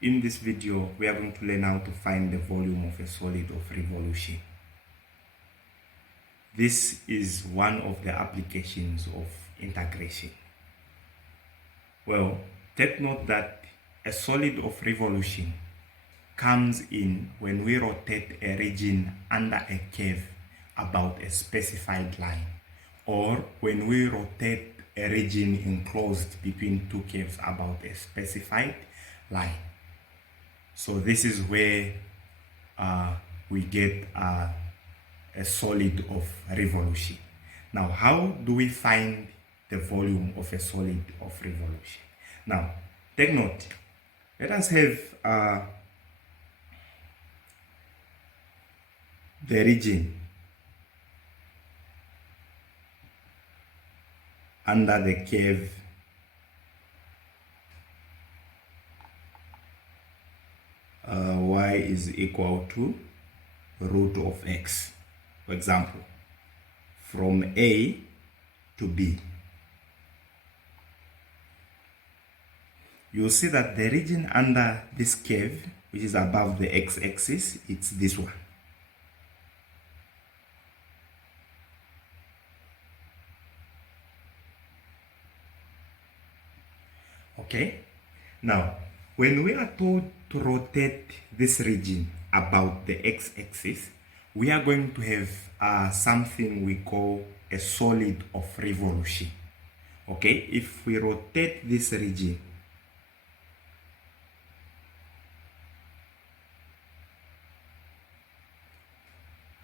In this video, we are going to learn how to find the volume of a solid of revolution. This is one of the applications of integration. Well, take note that a solid of revolution comes in when we rotate a region under a curve about a specified line, or when we rotate a region enclosed between two curves about a specified line. So this is where we get a solid of revolution. Now, how do we find the volume of a solid of revolution? Now, take note. Let us have the region under the curve y is equal to root of x. For example, from A to B. You'll see that the region under this curve, which is above the x-axis, it's this one. Okay? Now, when we are told to rotate this region about the x-axis, we are going to have something we call a solid of revolution. Okay? If we rotate this region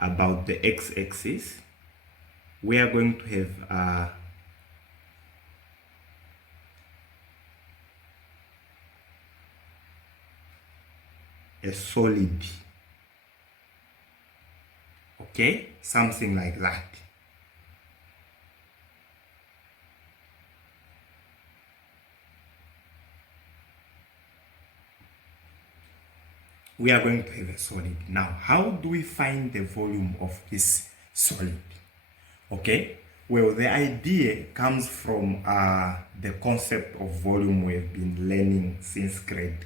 about the x-axis, we are going to have a solid. Okay, something like that. We are going to have a solid. Now, how do we find the volume of this solid? Okay, well, the idea comes from the concept of volume we've been learning since grade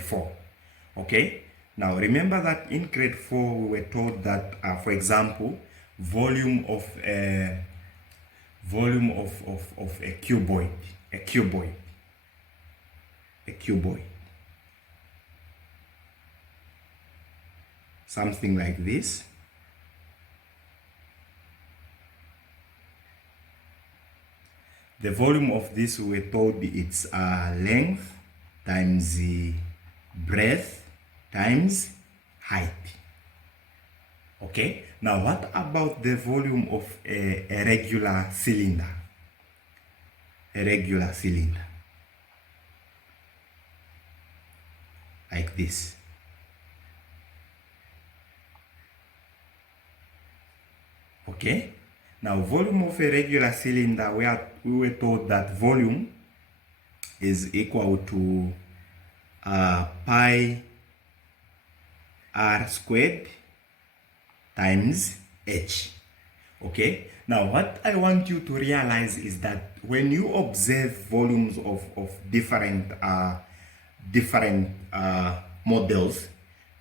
4. Okay, now remember that in grade 4 we were told that for example, volume of a cuboid, something like this. The volume of this, we were told it's length times the breadth times height. Okay, now what about the volume of a regular cylinder? A regular cylinder, like this. Okay, now volume of a regular cylinder, we were told that volume is equal to pi r squared times h. Okay, now what I want you to realize is that when you observe volumes of different models,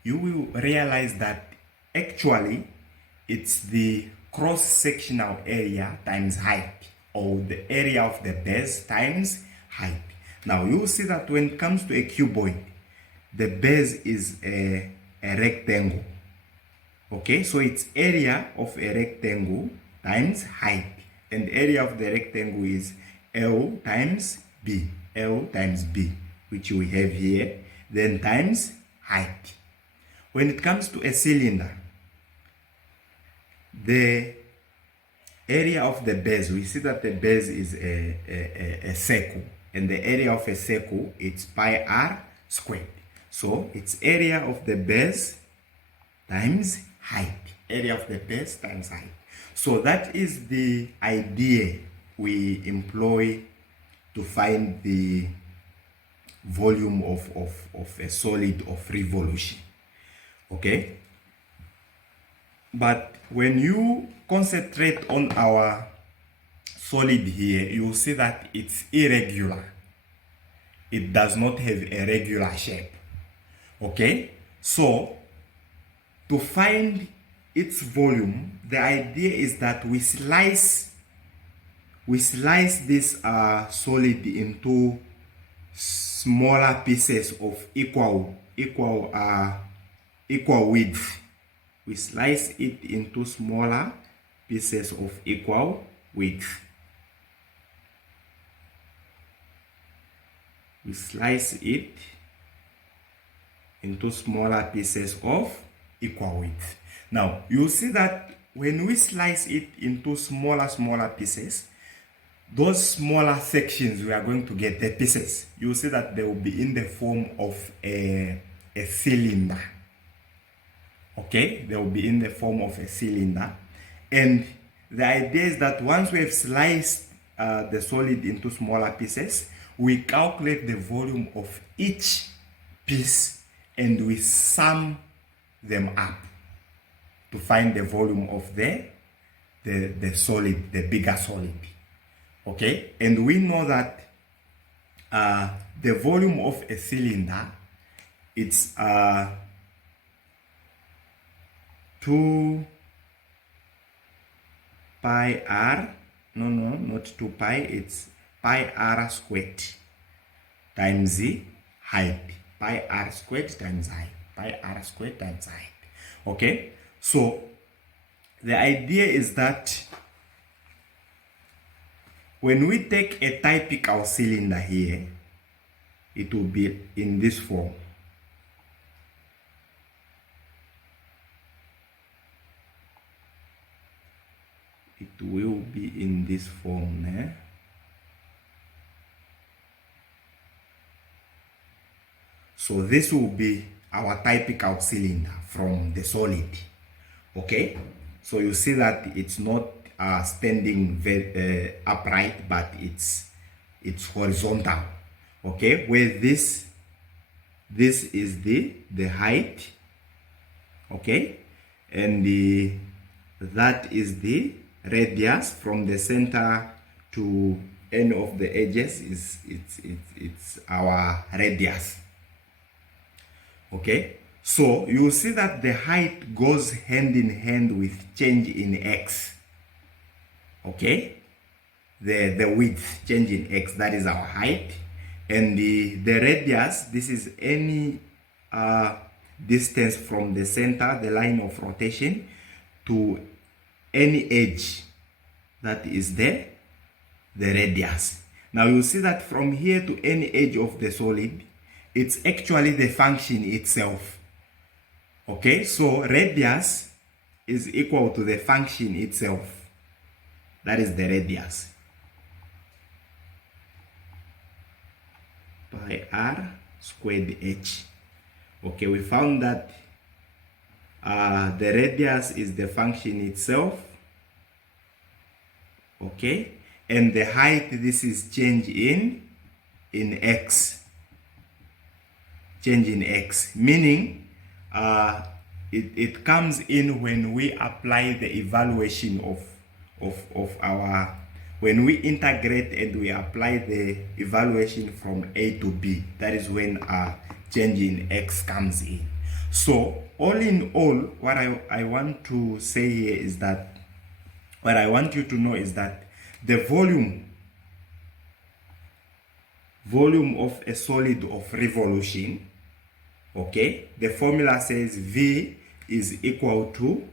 you will realize that actually it's the cross-sectional area times height, or the area of the base times height. Now you will see that when it comes to a cuboid, the base is a rectangle. Okay, so it's area of a rectangle times height, and area of the rectangle is L times B, which we have here, then times height. When it comes to a cylinder, the area of the base, we see that the base is a circle, and the area of a circle, it's pi r squared. So it's area of the base times height. Area of the base times height. So that is the idea we employ to find the volume of a solid of revolution. Okay? But when you concentrate on our solid here, you'll see that it's irregular. it does not have a regular shape. Okay, so to find its volume, the idea is that we slice this solid into smaller pieces of equal width. We slice it into smaller pieces of equal width. We slice it into smaller pieces of equal width. Now, you'll see that when we slice it into smaller pieces, those smaller sections we are going to get, the pieces, you'll see that they will be in the form of a cylinder. Okay, they will be in the form of a cylinder. And the idea is that once we have sliced the solid into smaller pieces, we calculate the volume of each piece and we sum them up to find the volume of the solid, the bigger solid. Okay, and we know that the volume of a cylinder, it's 2 pi r, not 2 pi, it's pi r squared times the height. Pi r squared times height. Pi r squared times height. Okay, so the idea is that when we take a typical cylinder here, it will be in this form. It will be in this form. So this will be our typical cylinder from the solid. Okay, so you see that it's not standing very upright, but it's horizontal. Okay, where this is the height. Okay, and that is the radius from the center to any of the edges. It's our radius. Okay, so you will see that the height goes hand in hand with change in x. Okay, the width, change in x, that is our height. And the radius, this is any distance from the center, the line of rotation, to any edge, that is the radius. Now you see that from here to any edge of the solid, it's actually the function itself. Okay, so radius is equal to the function itself. That is the radius. Pi r squared h. Okay, we found that the radius is the function itself. Okay, and the height, this is change in x. Change in x, meaning it comes in when we apply the evaluation of our, when we integrate and we apply the evaluation from a to b. That is when change in x comes in. So all in all, what I want to say here is that, what I want you to know is that the volume of a solid of revolution, okay, the formula says V is equal to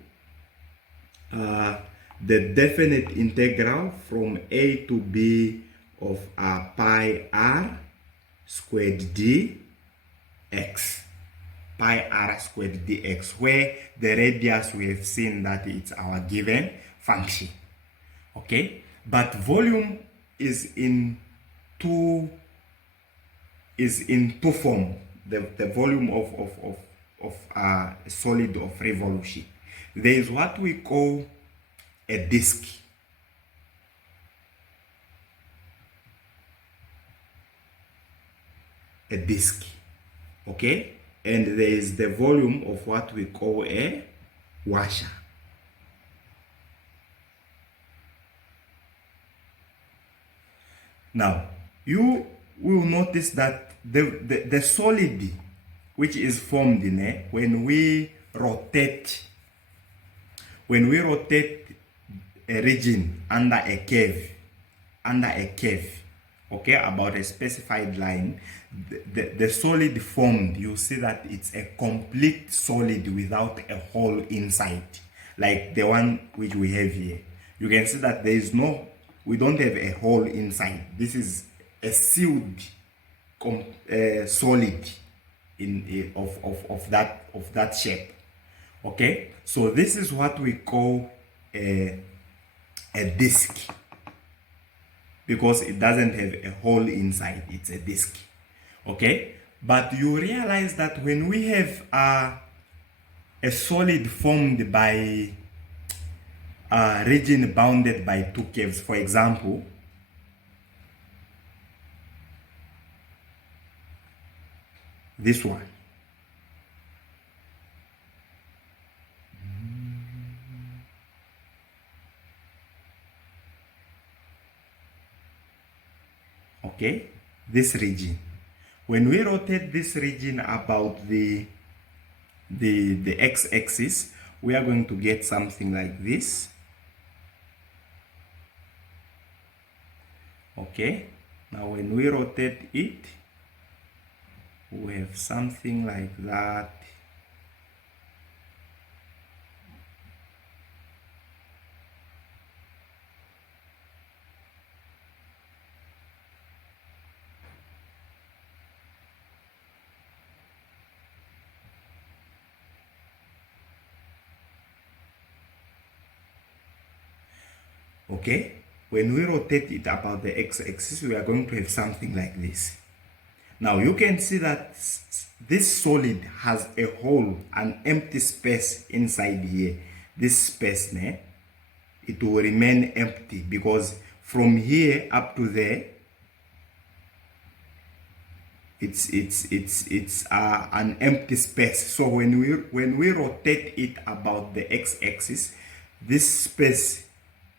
the definite integral from a to b of pi r squared dx. Pi r squared dx, where the radius we have seen that it's our given function. Okay, but volume is in two form. The volume of a solid of revolution. There is what we call a disk. A disk. Okay, and there is the volume of what we call a washer. Now, you will notice that the solid which is formed when we rotate a region under a curve, okay, about a specified line, the solid formed, you see that it's a complete solid without a hole inside, like the one which we have here. You can see that we don't have a hole inside. This is a sealed solid of that shape. Okay, so this is what we call a disc, because it doesn't have a hole inside. It's a disc. Okay, but you realize that when we have a solid formed by a region bounded by two curves, for example, this one. Okay, this region. When we rotate this region about the x-axis, we are going to get something like this. Okay, now when we rotate it, we have something like that. Okay, when we rotate it about the x-axis, we are going to have something like this. Now you can see that this solid has a hole, an empty space inside here. This space, it will remain empty, because from here up to there, it's an empty space. So when we rotate it about the x-axis, this space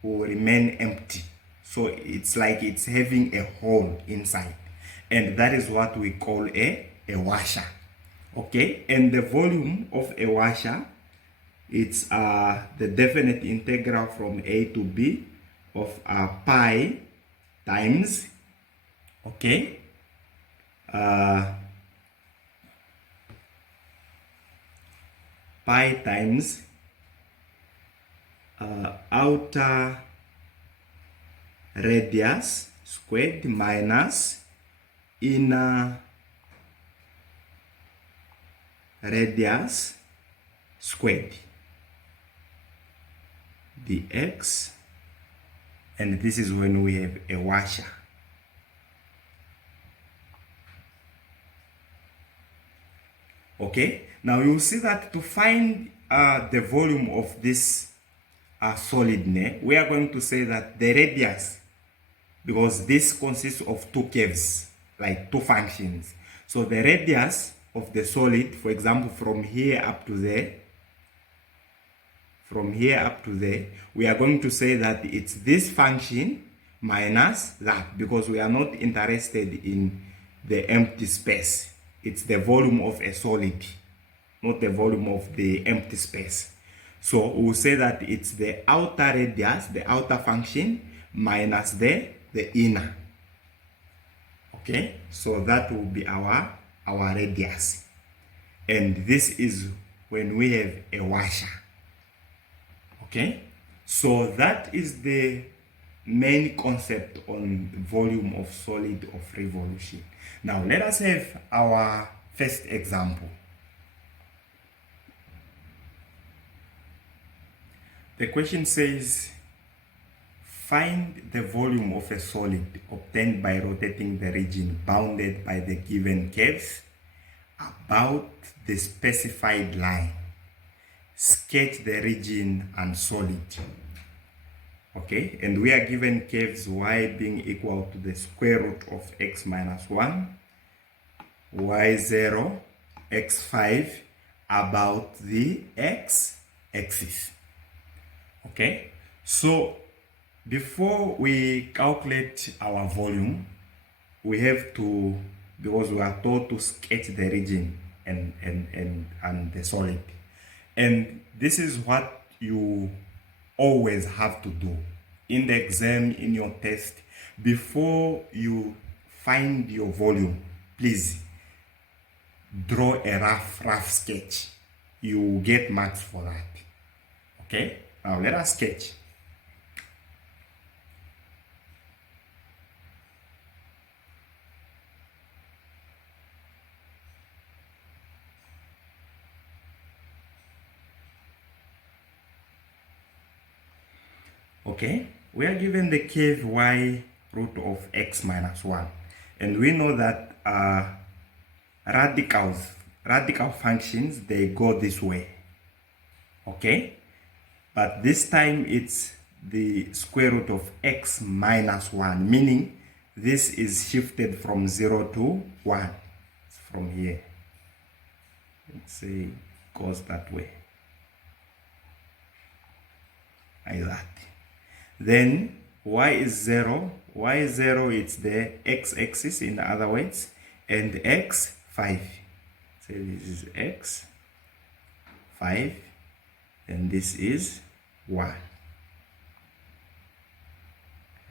will remain empty. So it's like it's having a hole inside, and that is what we call a washer. Okay, and the volume of a washer, it's the definite integral from a to b of pi times, okay, pi times outer radius squared minus inner radius squared dx, and this is when we have a washer. Okay, now you see that to find the volume of this solid, we are going to say that the radius, because this consists of two curves, like two functions. So the radius of the solid, for example, from here up to there, we are going to say that it's this function minus that, because we are not interested in the empty space. It's the volume of a solid, not the volume of the empty space. So we'll say that it's the outer radius, the outer function, minus the inner. Okay, so that will be our radius. And this is when we have a washer. Okay, so that is the main concept on volume of solid of revolution. Now let us have our first example. The question says, find the volume of a solid obtained by rotating the region bounded by the given curves about the specified line. Sketch the region and solid. Okay, and we are given curves y being equal to the square root of x minus 1, y0, x5 about the x-axis. Okay, so before we calculate our volume, we have to because we are told to sketch the region and the solid. And this is what you always have to do in the exam, in your test. Before you find your volume, please draw a rough sketch. You will get marks for that. Okay, now let us sketch. Okay, we are given the curve y root of x minus 1, and we know that radical functions, they go this way. Okay, but this time it's the square root of x minus 1, meaning this is shifted from 0 to 1. It's from here, let's say goes that way, like that. Then y is 0. Y is 0, it's the x-axis in other words, and x 5. So this is x 5, and this is 1.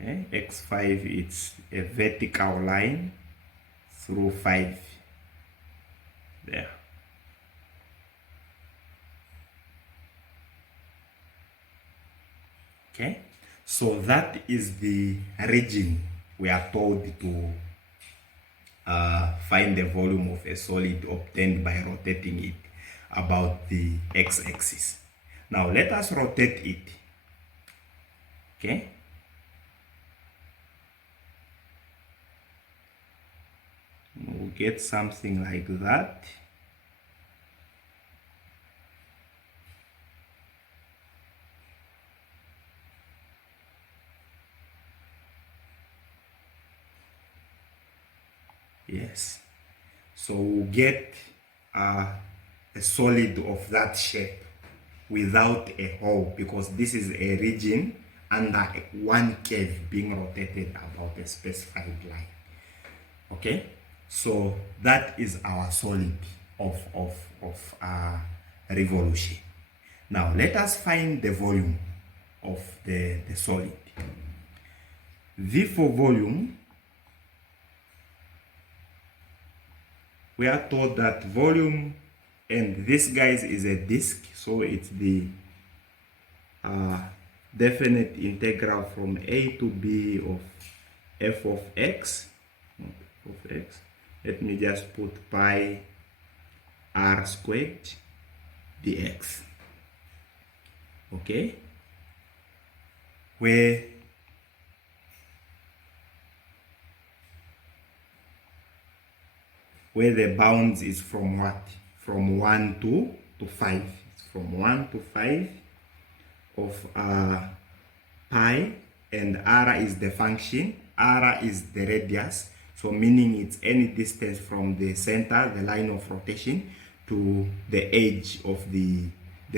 Okay, x5, it's a vertical line through 5 there. Okay, so that is the region we are told to find the volume of a solid obtained by rotating it about the x-axis. Now let us rotate it. Okay, we'll get something like that. Yes, so we'll get a solid of that shape without a hole, because this is a region under one curve being rotated about a specified line. Okay, so that is our solid of revolution. Now let us find the volume of the solid. V for volume, we are told that volume, and this guys is a disk, so it's the definite integral from a to b of f of x, not f of x. Let me just put pi r squared dx. Okay, where the bounds is from what? From 1 to 5. It's from 1 to 5 of pi, and r is the function, r is the radius, so meaning it's any distance from the center, the line of rotation, to the edge of the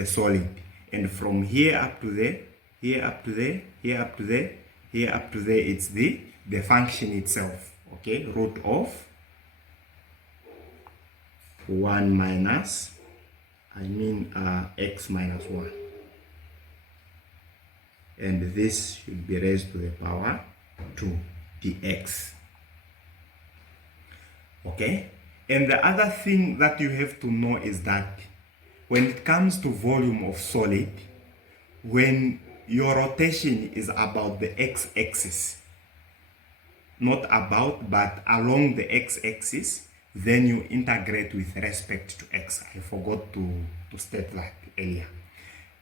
solid. And from here up to there, here up to there, here up to there, here up to there, it's the function itself. Okay, root of 1 minus, x minus 1, and this should be raised to the power 2 dx. Okay, and the other thing that you have to know is that when it comes to volume of solid, when your rotation is about the x-axis, not about but along the x-axis, then you integrate with respect to x. I forgot to state that earlier.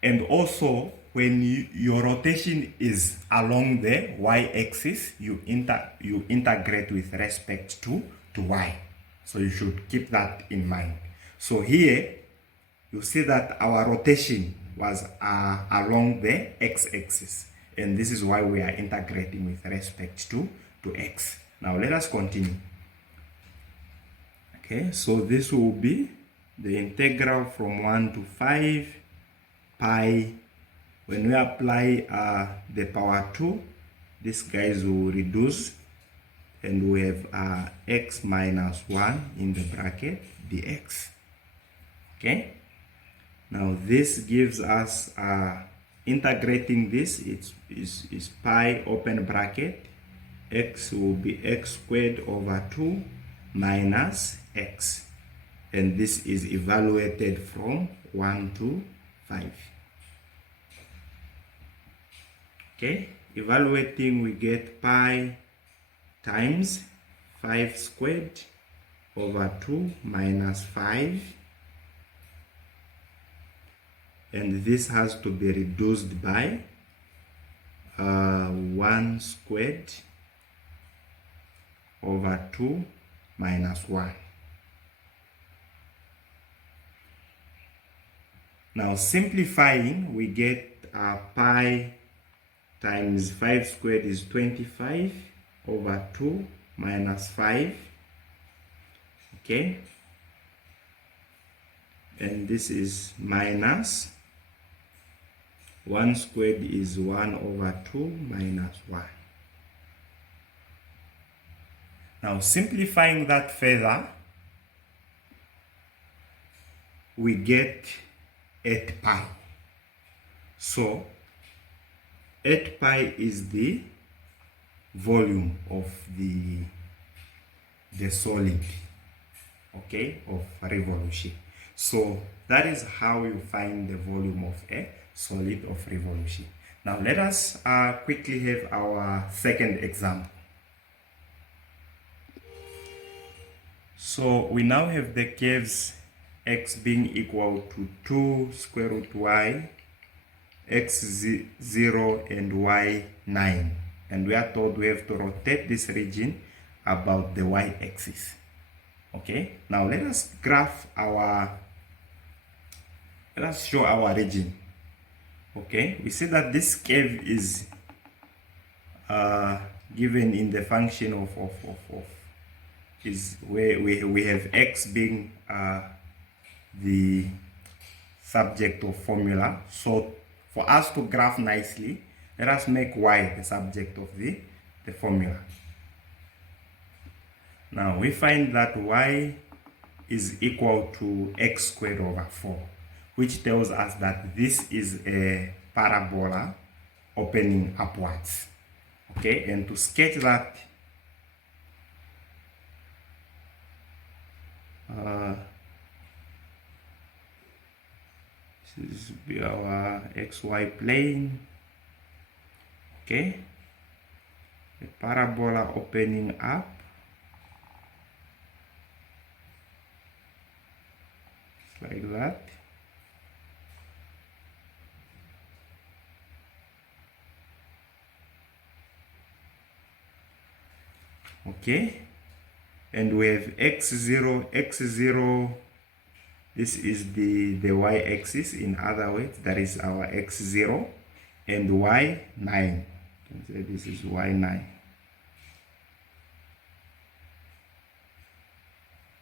And also, when your rotation is along the y-axis, you integrate with respect to y. So you should keep that in mind. So here, you see that our rotation was along the x-axis, and this is why we are integrating with respect to x. Now let us continue. Okay, so this will be the integral from 1 to 5 pi. When we apply the power 2, these guys will reduce and we have x minus 1 in the bracket dx. Okay, now this gives us integrating this, is pi open bracket, x will be x squared over 2 minus x, and this is evaluated from 1 to 5. Okay, evaluating, we get pi times 5 squared over 2 minus 5, and this has to be reduced by 1 squared over 2 minus 1. Now simplifying, we get pi times 5 squared is 25 over 2 minus 5. Okay, and this is minus 1 squared is 1 over 2 minus 1. Now simplifying that further, we get 8 pi. So 8 pi is the volume of the solid, okay, of revolution. So that is how you find the volume of a solid of revolution. Now let us quickly have our second example. So we now have the curves x being equal to 2 square root y, x0 and y 9, and we are told we have to rotate this region about the y-axis. Okay, now let us show our region. Okay, we see that this curve is given in the function of is where we have x being the subject of formula. So for us to graph nicely, let us make y the subject of the formula. Now we find that y is equal to x squared over 4, which tells us that this is a parabola opening upwards. Okay, and to sketch that, this is our xy plane. Okay, a parabola opening up, like that. Okay, and we have x0, this is the y-axis, in other words, that is our x0, and y9, so this is y9,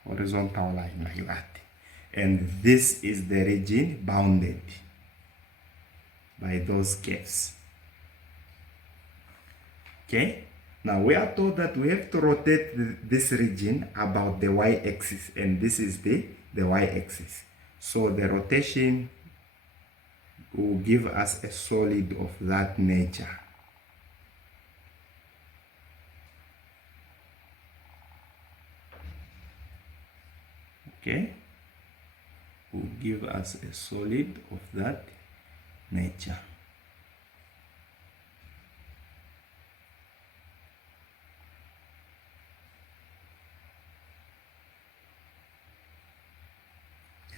horizontal line like that, and this is the region bounded by those curves. Okay, now we are told that we have to rotate this region about the y-axis, and this is the y-axis. So the rotation will give us a solid of that nature. Okay, will give us a solid of that nature.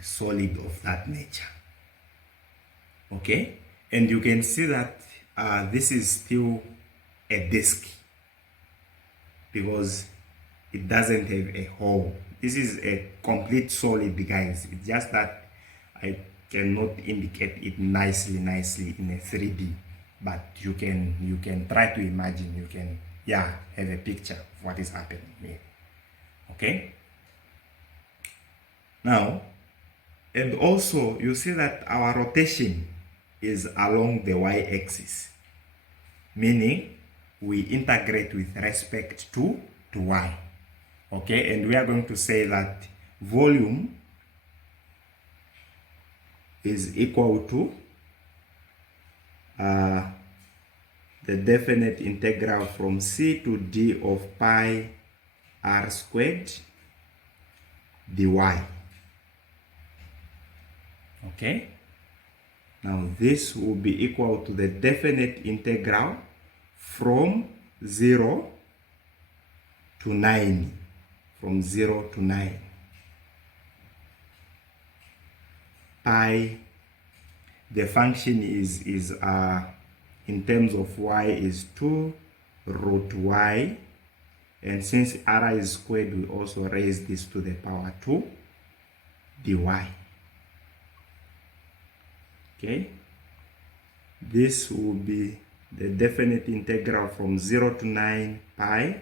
Solid of that nature. Okay, and you can see that this is still a disk because it doesn't have a hole. This is a complete solid, guys. It's just that I cannot indicate it nicely in a 3D, but you can try to imagine. You can have a picture of what is happening here. Okay, now, and also you see that our rotation is along the y-axis, meaning we integrate with respect to to y. Okay, and we are going to say that volume is equal to the definite integral from c to d of pi r squared dy. Okay, now this will be equal to the definite integral from 0 to 9, from 0 to 9. Pi, the function is in terms of y is 2 root y, and since r is squared, we also raise this to the power 2 dy. Okay, this will be the definite integral from 0 to 9 pi.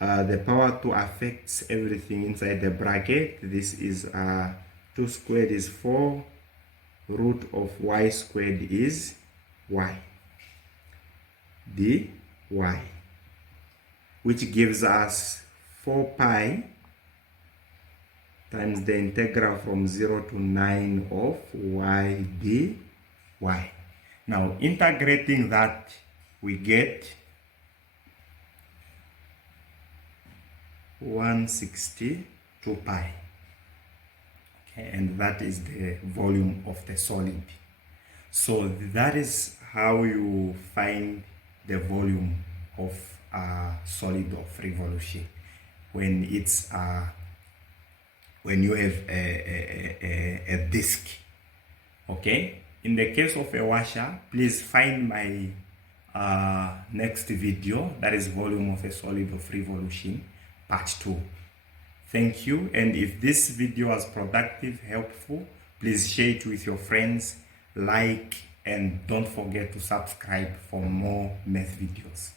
The power 2 affects everything inside the bracket. This is 2 squared is 4, root of y squared is y, dy, which gives us 4 pi times the integral from 0 to 9 of y dy. Now integrating that, we get 162 pi. Okay, and that is the volume of the solid. So that is how you find the volume of a solid of revolution when it's when you have a disc. Okay, in the case of a washer, please find my next video, that is volume of a solid of revolution part 2. Thank you, and if this video was productive, helpful, please share it with your friends, like, and don't forget to subscribe for more math videos.